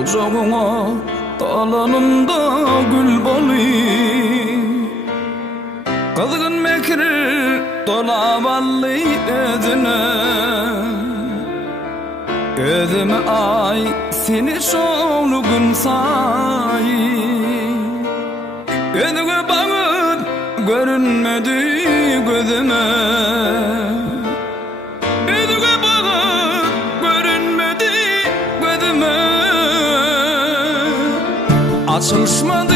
Ocağıma dalanımda gül balı, kızgın mekri dolaballı edine. Ödüme ay seni şoğlu gün sayı, ödüme bağın görünmedi gözüme. Ödüme bağın görünmedi gözüme. Açılışmadı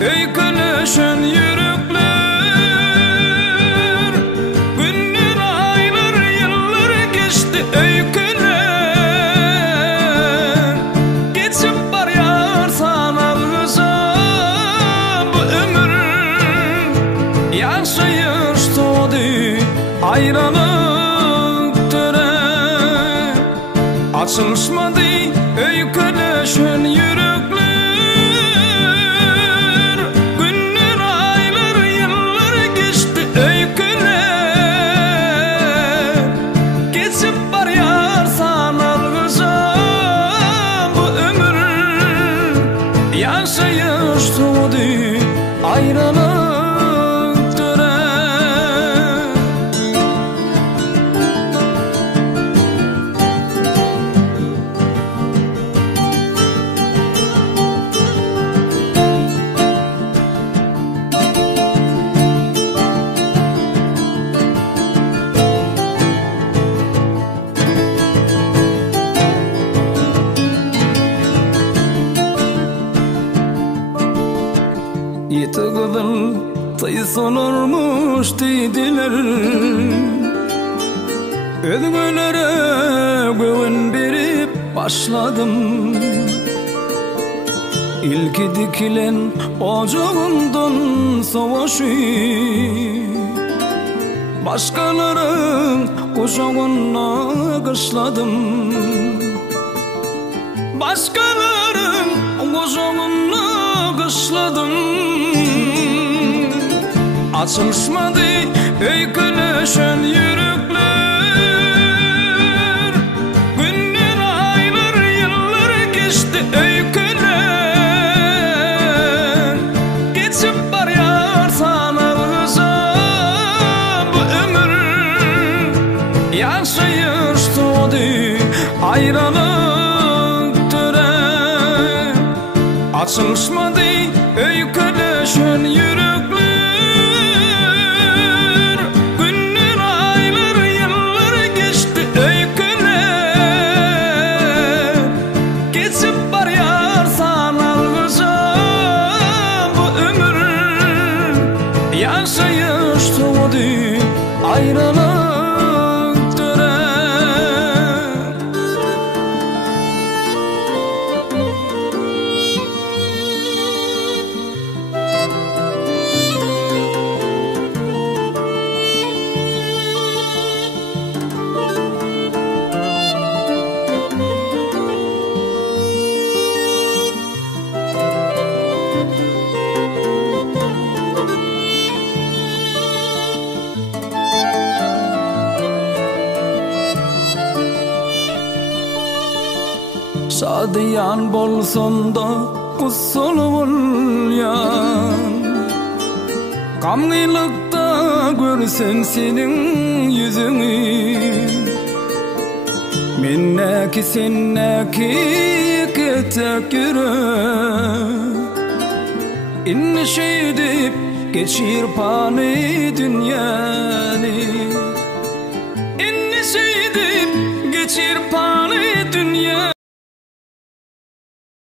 öyküleşen yürekler, günler aylar yıllar geçti öyküler. Geçip var yar sanalgıza bu ömür, yaşayış doğdu ayrılık töre. Açılışmadı öyküleşen yürekler, yaşayış doğdu ayrılık töre. Yeti kızıl sayıs olurmuş dediler, özgülere güven verip başladım. İlki dikilen ocağından savaşı, başkaların kucağına kışladım. Başkaların kucağına kışladım. Açılışmadı öyküleşen yürekler, günler aylar yıllar geçti öyküler. Geçip var yar sanalgıza bu ömür, yaşayış doğdu ayrılık töre. Açılışmadı öyküleşen yürekler, yaşayış doğdu ayrılık töre. Şadiyan bolson da kusul bolyan, kamgıylıkta görsen senin yüzünü. Minneki senneki ketek yürek, inni şey deyip geçir pani dünyanı. İnni şey deyip geçir pani dünya.